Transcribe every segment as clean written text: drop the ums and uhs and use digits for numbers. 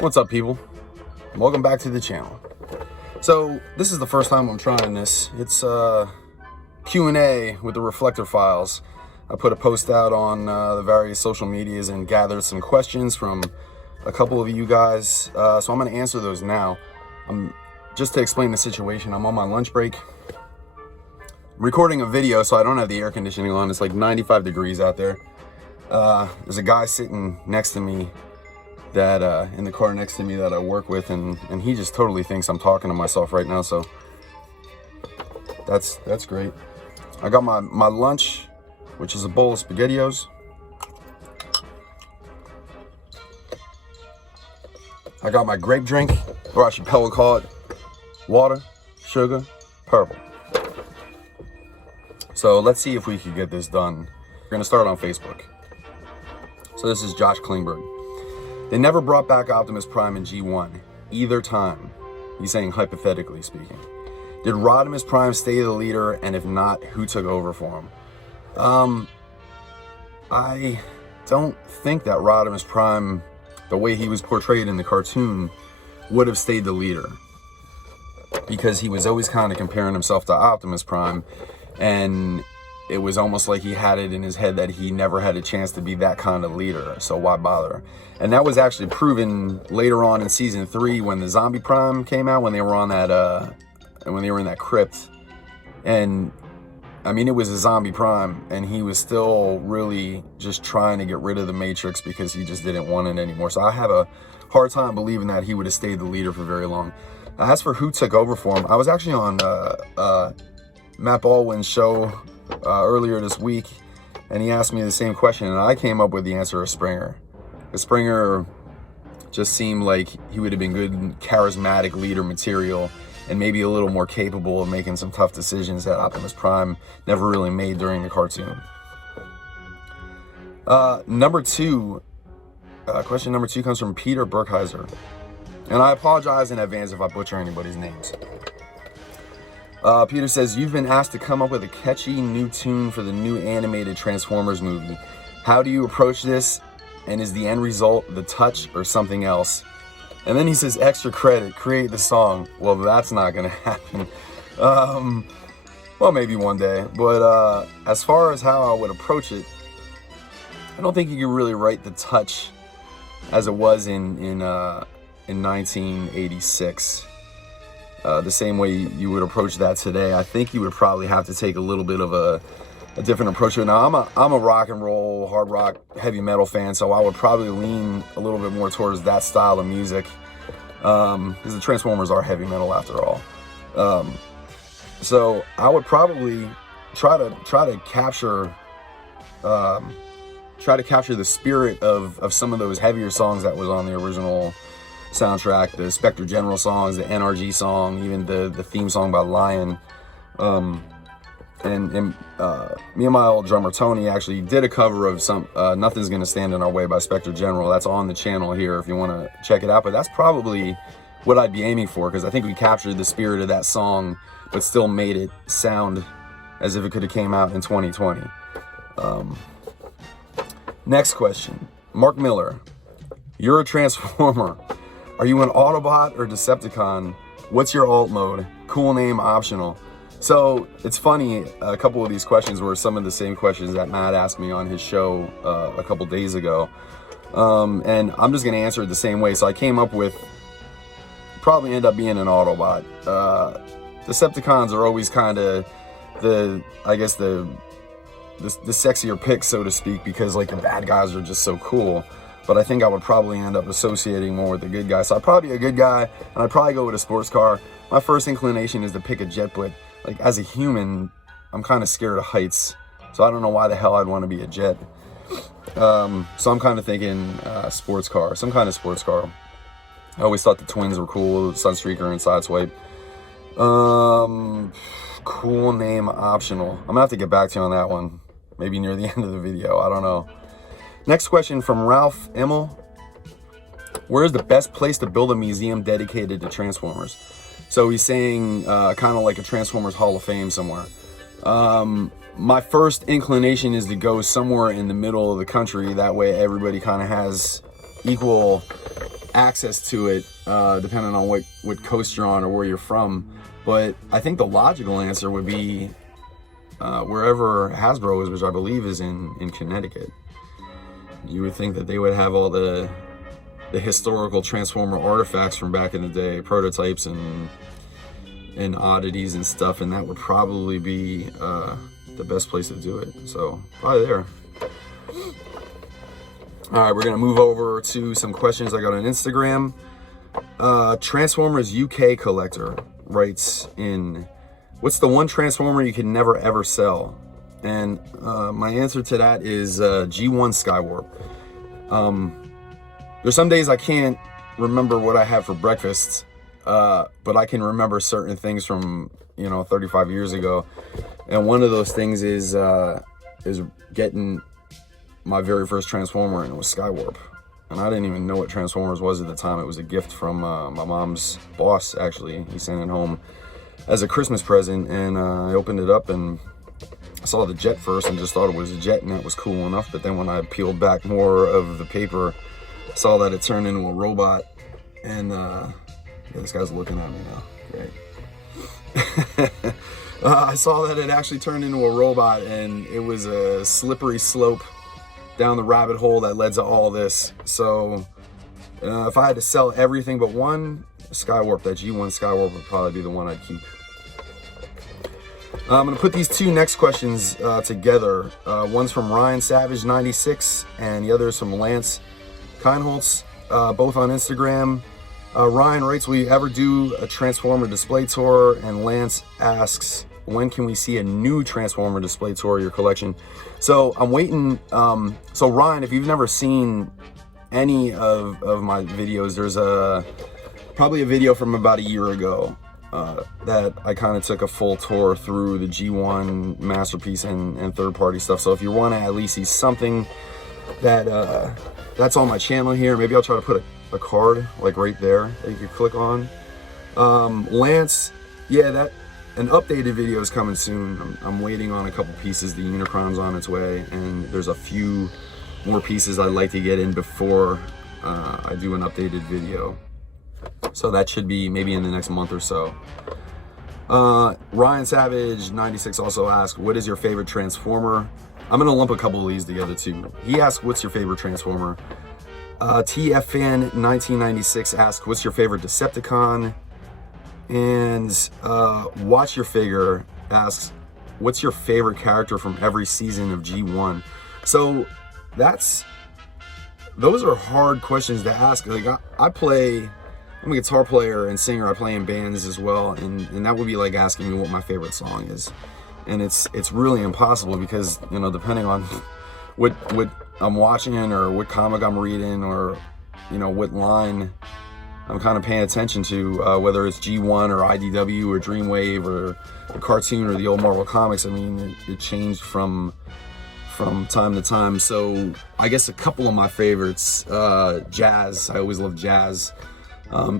What's up, people? Welcome back to the channel. So this is the first time I'm trying this. It's Q&A with the Reflector files. I put a post out on the various social medias and gathered some questions from a couple of you guys. So I'm going to answer those now. Just to explain the situation, I'm on my lunch break. I'm recording a video, so I don't have the air conditioning on. It's like 95 degrees out there. There's a guy sitting next to me that in the car next to me that I work with, and he just totally thinks I'm talking to myself right now, so that's great. I got my lunch, which is a bowl of SpaghettiOs. I got my grape drink, or I should probably call it water, sugar, purple. So let's see if we can get this done. We're gonna start on Facebook. So this is Josh Klingberg. They never brought back Optimus Prime in G1, either time. He's saying hypothetically speaking. Did Rodimus Prime stay the leader, and if not, who took over for him? I don't think that Rodimus Prime, the way he was portrayed in the cartoon, would have stayed the leader. Because he was always kind of comparing himself to Optimus Prime, and it was almost like he had it in his head that he never had a chance to be that kind of leader, so why bother? And that was actually proven later on in season 3 when the Zombie Prime came out, when they were on that when they were in that crypt. And I mean, it was a Zombie Prime, and he was still really just trying to get rid of the Matrix because he just didn't want it anymore. So I have a hard time believing that he would have stayed the leader for very long. As for who took over for him, I was actually on Matt Baldwin's show earlier this week, and he asked me the same question, and I came up with the answer of Springer. Because Springer just seemed like he would have been good, charismatic leader material, and maybe a little more capable of making some tough decisions that Optimus Prime never really made during the cartoon. Question number two comes from Peter Burkheiser, and I apologize in advance if I butcher anybody's names. Peter says, you've been asked to come up with a catchy new tune for the new animated Transformers movie. How do you approach this? And is the end result the touch or something else? And then he says, extra credit, create the song. Well, that's not going to happen. Well, maybe one day. But as far as how I would approach it, I don't think you can really write the touch as it was in 1986. The same way you would approach that today. I think you would probably have to take a little bit of a different approach to it. Now, I'm a rock and roll, hard rock, heavy metal fan, so I would probably lean a little bit more towards that style of music, because the Transformers are heavy metal after all. So I would probably try to capture the spirit of some of those heavier songs that was on the original soundtrack, the Spectre General songs, the NRG song, even the theme song by Lion. And me and my old drummer Tony actually did a cover of some Nothing's Gonna Stand in Our Way by Spectre General. That's on the channel here if you want to check it out. But that's probably what I'd be aiming for, because I think we captured the spirit of that song but still made it sound as if it could have came out in 2020. Next question. Mark Miller. You're a Transformer. Are you an Autobot or Decepticon? What's your alt mode? Cool name optional. So it's funny, a couple of these questions were some of the same questions that Matt asked me on his show a couple days ago. And I'm just going to answer it the same way. So I came up with, probably end up being an Autobot. Decepticons are always kind of the sexier pick, so to speak, because like the bad guys are just so cool. But I think I would probably end up associating more with the good guy. So I'd probably be a good guy, and I'd probably go with a sports car. My first inclination is to pick a jet, but like as a human, I'm kind of scared of heights. So I don't know why the hell I'd want to be a jet. So I'm kind of thinking sports car, some kind of sports car. I always thought the twins were cool, Sunstreaker and Sideswipe. Cool name optional. I'm gonna have to get back to you on that one. Maybe near the end of the video, I don't know. Next question from Ralph Emmel. Where is the best place to build a museum dedicated to Transformers? So he's saying kind of like a Transformers Hall of Fame somewhere. My first inclination is to go somewhere in the middle of the country. That way everybody kind of has equal access to it, depending on what coast you're on or where you're from. But I think the logical answer would be wherever Hasbro is, which I believe is in Connecticut. You would think that they would have all the historical Transformer artifacts from back in the day, prototypes and oddities and stuff, and that would probably be the best place to do it. So probably there. All right, we're gonna move over to some questions I got on Instagram. Transformers UK collector writes in, what's the one Transformer you can never ever sell? And my answer to that is G1 Skywarp. There's some days I can't remember what I had for breakfast, but I can remember certain things from 35 years ago. And one of those things is getting my very first Transformer, and it was Skywarp. And I didn't even know what Transformers was at the time. It was a gift from my mom's boss, actually. He sent it home as a Christmas present, and I opened it up and I saw the jet first and just thought it was a jet, and that was cool enough. But then when I peeled back more of the paper, saw that it turned into a robot, and this guy's looking at me now. Great. I saw that it actually turned into a robot, and it was a slippery slope down the rabbit hole that led to all this. So if I had to sell everything but one, Skywarp, that G1 Skywarp would probably be the one I'd keep. I'm gonna put these two next questions together. One's from Ryan Savage 96, and the other is from Lance Keinholz, both on Instagram. Ryan writes, will you ever do a Transformer display tour? And Lance asks, when can we see a new Transformer display tour of your collection? So I'm waiting. So Ryan, if you've never seen any of my videos, there's probably a video from about a year ago that I kind of took a full tour through the G1 Masterpiece and third-party stuff. So if you want to at least see something that's on my channel here, maybe I'll try to put a card like right there that you could click on. Lance, yeah, an updated video is coming soon. I'm waiting on a couple pieces. The Unicron's on its way, and there's a few more pieces I'd like to get in before I do an updated video. So that should be maybe in the next month or so. Ryan Savage 96 also asked, what is your favorite Transformer? I'm gonna lump a couple of these together too. He asked, what's your favorite Transformer? TF Fan 1996 asked, what's your favorite Decepticon? And Watch Your Figure asks, what's your favorite character from every season of G1? So those are hard questions to ask. Like I'm a guitar player and singer. I play in bands as well, and that would be like asking me what my favorite song is. And it's really impossible because, depending on what I'm watching or what comic I'm reading or, what line I'm kind of paying attention to, whether it's G1 or IDW or Dreamwave or the cartoon or the old Marvel Comics. I mean, it changed from time to time. So I guess a couple of my favorites, jazz. I always love jazz.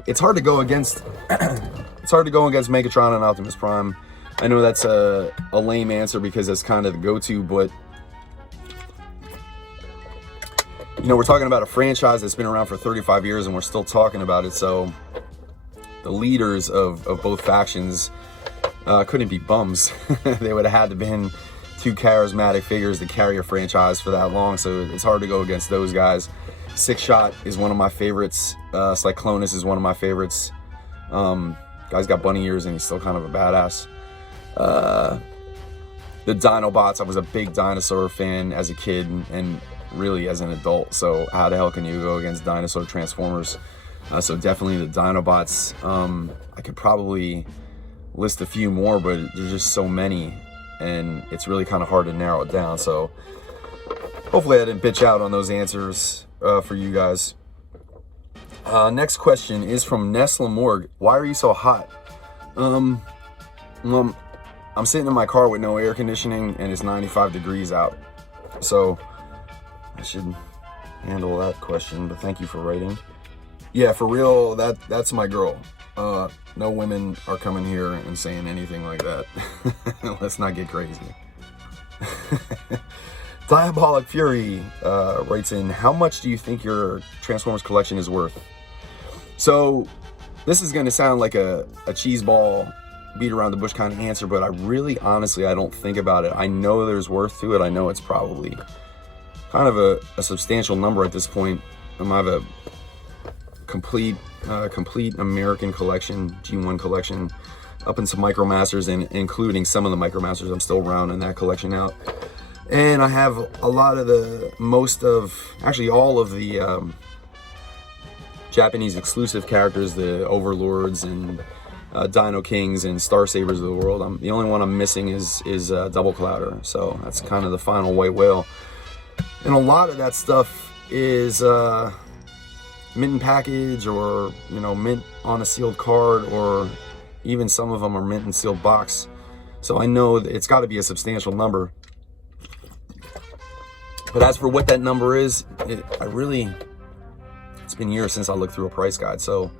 It's hard to go against Megatron and Optimus Prime. I know that's a lame answer because that's kind of the go-to, but we're talking about a franchise that's been around for 35 years and we're still talking about it. So the leaders of both factions couldn't be bums. They would have had to been two charismatic figures to carry a franchise for that long. So it's hard to go against those guys. Six Shot is one of my favorites. Cyclonus is one of my favorites. Guy's got bunny ears and he's still kind of a badass. The Dinobots, I was a big dinosaur fan as a kid and really as an adult. So how the hell can you go against dinosaur Transformers? So definitely the Dinobots. I could probably list a few more, but there's just so many and it's really kind of hard to narrow it down. So hopefully I didn't bitch out on those answers for you guys. Next question is from Nestle Morg. Why are you so hot? I'm sitting in my car with no air conditioning and it's 95 degrees out. So I should handle that question, but thank you for writing. Yeah, for real, that's my girl. No women are coming here and saying anything like that. Let's not get crazy. Diabolic Fury writes in, how much do you think your Transformers collection is worth? So this is going to sound like a cheeseball, beat around the bush kind of answer, but I really, honestly, I don't think about it. I know there's worth to it. I know it's probably kind of a substantial number at this point. I have a complete American collection, G1 collection, up into Micromasters, and including some of the Micromasters. I'm still rounding that collection out. And I have a lot of actually all of the Japanese exclusive characters, the Overlords and Dino Kings and Star Sabers of the world. The only one I'm missing is Double Clouder, so that's kind of the final white whale. And a lot of that stuff is mint in package, or mint on a sealed card, or even some of them are mint in sealed box. So I know it's got to be a substantial number. But as for what that number is, it's been years since I looked through a price guide, so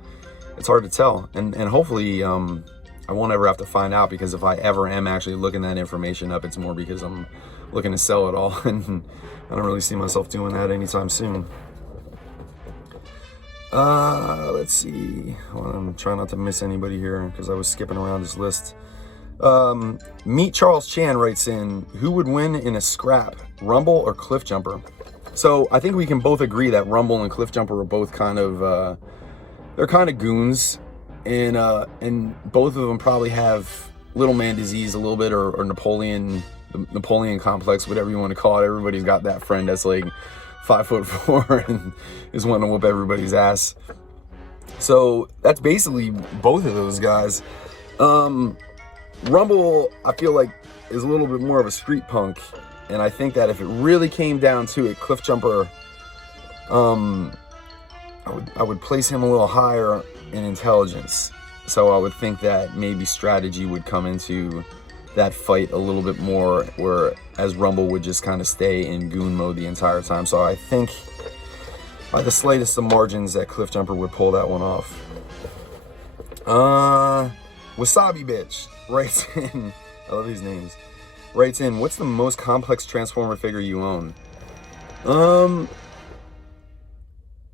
it's hard to tell. And hopefully I won't ever have to find out, because if I ever am actually looking that information up, it's more because I'm looking to sell it all, and I don't really see myself doing that anytime soon. Let's see. Well, I'm trying not to miss anybody here because I was skipping around this list. Meet Charles Chan writes in, who would win in a scrap, Rumble or Cliffjumper? So I think we can both agree that Rumble and Cliffjumper are both kind of they're kind of goons, and both of them probably have little man disease a little bit, or Napoleon complex, whatever you want to call it. Everybody's got that friend that's like 5'4" and is wanting to whoop everybody's ass. So that's basically both of those guys. Rumble, I feel like, is a little bit more of a street punk, and I think that if it really came down to it, Cliffjumper, I would place him a little higher in intelligence. So I would think that maybe strategy would come into that fight a little bit more, whereas Rumble would just kind of stay in goon mode the entire time. So I think by the slightest of margins that Cliffjumper would pull that one off. Wasabi Bitch writes in, I love these names, writes in, what's the most complex Transformer figure you own?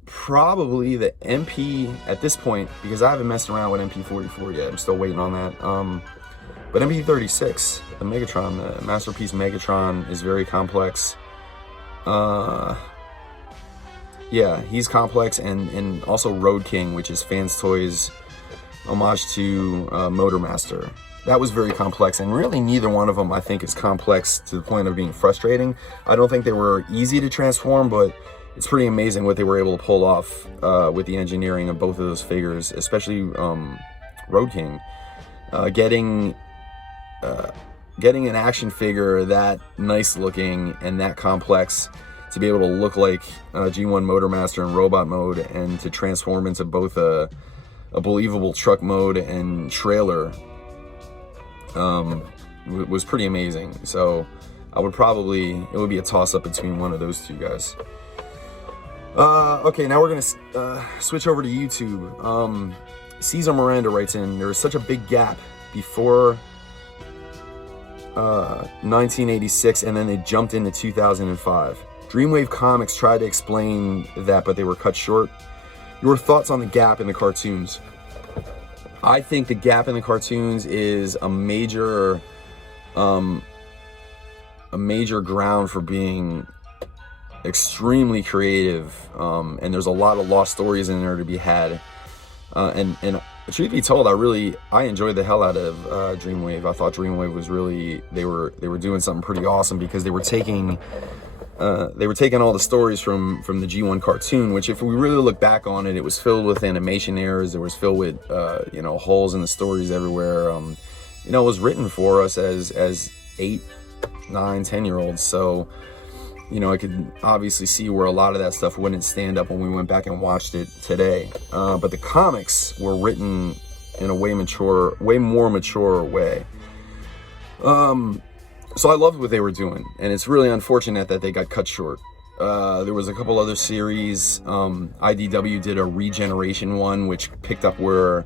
Probably the MP at this point, because I haven't messed around with MP44 yet. I'm still waiting on that. But MP36, the Megatron, the Masterpiece Megatron, is very complex. Yeah, he's complex, and also Road King, which is Fans Toys' homage to Motormaster. That was very complex, and really neither one of them, I think, is complex to the point of being frustrating. I don't think they were easy to transform, but it's pretty amazing what they were able to pull off with the engineering of both of those figures, especially Road King. Getting an action figure that nice looking and that complex to be able to look like G1 Motormaster in robot mode, and to transform into both a believable truck mode and trailer was pretty amazing. So it would be a toss-up between one of those two guys. Okay, now we're gonna switch over to YouTube. Cesar Miranda writes in, there was such a big gap before 1986, and then they jumped into 2005. Dreamwave Comics tried to explain that, but they were cut short. Your thoughts on the gap in the cartoons? I think the gap in the cartoons is a major ground for being extremely creative, and there's a lot of lost stories in there to be had. And truth be told, I enjoyed the hell out of Dreamwave. I thought Dreamwave was really, they were doing something pretty awesome, because they were taking all the stories from the G1 cartoon, which, if we really look back on it, it was filled with animation errors. It was filled with holes in the stories everywhere. It was written for us as 8, 9, 10-year-olds. So I could obviously see where a lot of that stuff wouldn't stand up when we went back and watched it today. But the comics were written in a way more mature way. So I loved what they were doing, and it's really unfortunate that they got cut short. There was a couple other series. IDW did a Regeneration one, which picked up where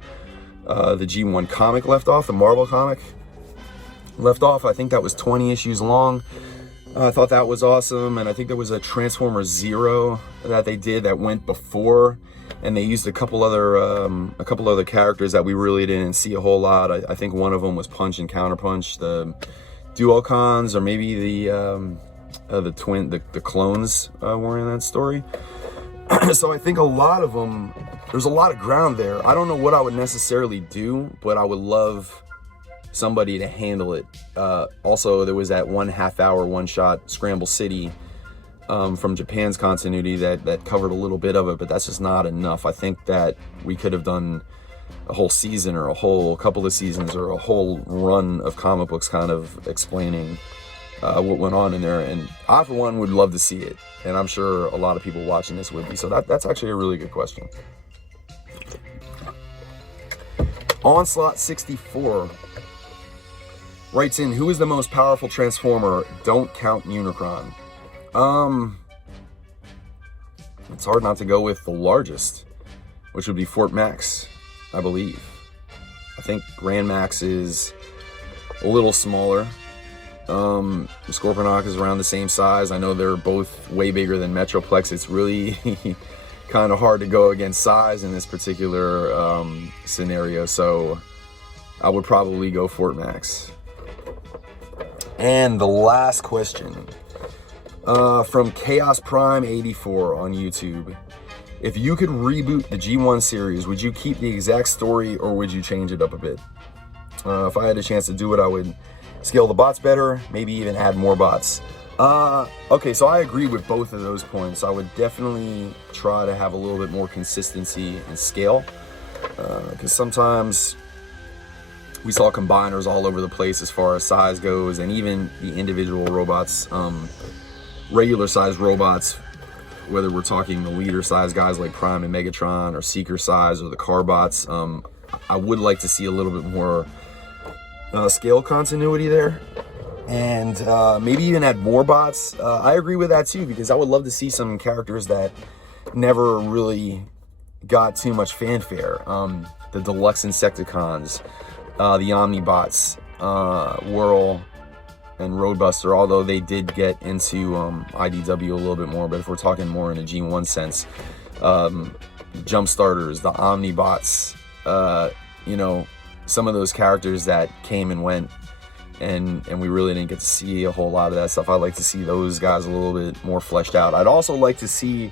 the G1 comic left off, the Marvel comic left off. I think that was 20 issues long. I thought that was awesome, and I think there was a Transformer Zero that they did that went before, and they used a couple other characters that we really didn't see a whole lot. I think one of them was Punch and Counterpunch, the Duocons, or maybe the clones were in that story. So I think a lot of them, there's a lot of ground there. I don't know what I would necessarily do, but I would love somebody to handle it. Also, there was that 1/2 hour one-shot Scramble City from Japan's continuity that covered a little bit of it, but that's just not enough. I think that we could have done a whole season, or a whole couple of seasons, or a whole run of comic books kind of explaining what went on in there, and I for one would love to see it, and I'm sure a lot of people watching this would be. So that's actually a really good question. Onslaught 64 writes in, who is the most powerful Transformer? Don't count Unicron. It's hard not to go with the largest, which would be Fort Max, I believe. I think Grand Max is a little smaller. Scorponok is around the same size. I know they're both way bigger than Metroplex. It's really kind of hard to go against size in this particular scenario, so I would probably go Fort Max. And the last question from Chaos Prime 84 on YouTube. If you could reboot the G1 series, would you keep the exact story or would you change it up a bit? If I had a chance to do it, I would scale the bots better, maybe even add more bots. Okay, so I agree with both of those points. I would definitely try to have a little bit more consistency and scale, because sometimes we saw combiners all over the place as far as size goes, and even the individual robots, regular sized robots, whether we're talking the leader size guys like Prime and Megatron, or Seeker size, or the Carbots. I would like to see a little bit more scale continuity there, and maybe even add more bots. I agree with that too, because I would love to see some characters that never really got too much fanfare. The Deluxe Insecticons, the Omnibots, Whirl and Roadbuster, although they did get into IDW a little bit more, but if we're talking more in a G1 sense, Jump Starters, the Omnibots, you know, some of those characters that came and went, and we really didn't get to see a whole lot of that stuff. I'd like to see those guys a little bit more fleshed out. I'd also like to see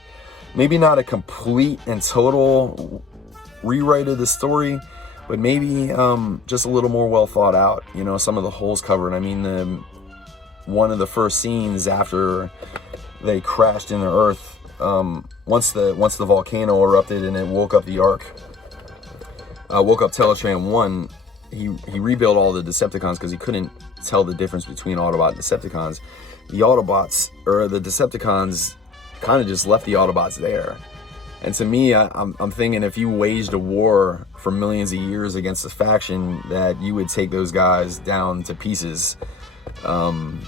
maybe not a complete and total rewrite of the story, but maybe just a little more well thought out, you know, some of the holes covered. I mean, one of the first scenes after they crashed into Earth, once the volcano erupted and it woke up the Ark, woke up Teletran 1, he rebuilt all the Decepticons because he couldn't tell the difference between Autobot and Decepticons. The Autobots, or the Decepticons, kind of just left the Autobots there. And to me, I'm thinking if you waged a war for millions of years against a faction, that you would take those guys down to pieces, and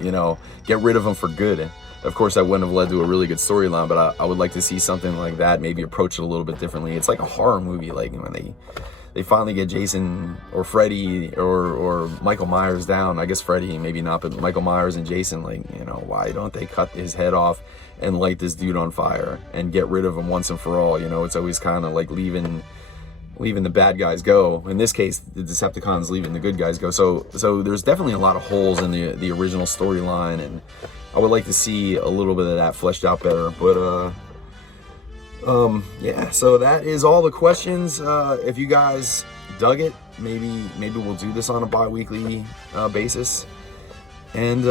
you know, get rid of them for good. Of course, that wouldn't have led to a really good storyline, but I would like to see something like that, maybe approach it a little bit differently. It's like a horror movie, like when they finally get Jason or Freddy or Michael Myers down. I guess Freddy, maybe not, but Michael Myers and Jason, like, you know, why don't they cut his head off and light this dude on fire and get rid of him once and for all? You know, it's always kind of like leaving the bad guys go. In this case, the Decepticons leaving the good guys go. So there's definitely a lot of holes in the original storyline, and I would like to see a little bit of that fleshed out better. But yeah, so that is all the questions. If you guys dug it, maybe we'll do this on a bi-weekly basis, and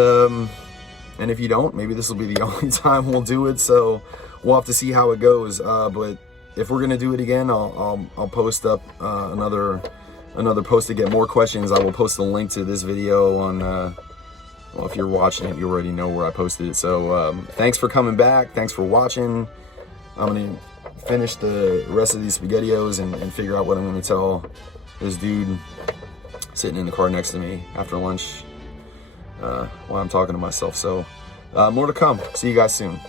if you don't, maybe this will be the only time we'll do it. So we'll have to see how it goes. But if we're gonna do it again, I'll post up another post to get more questions. I will post a link to this video on well, if you're watching it, you already know where I posted it. So thanks for coming back, thanks for watching. I'm gonna finish the rest of these SpaghettiOs and figure out what I'm gonna tell this dude sitting in the car next to me after lunch while I'm talking to myself. So more to come. See you guys soon.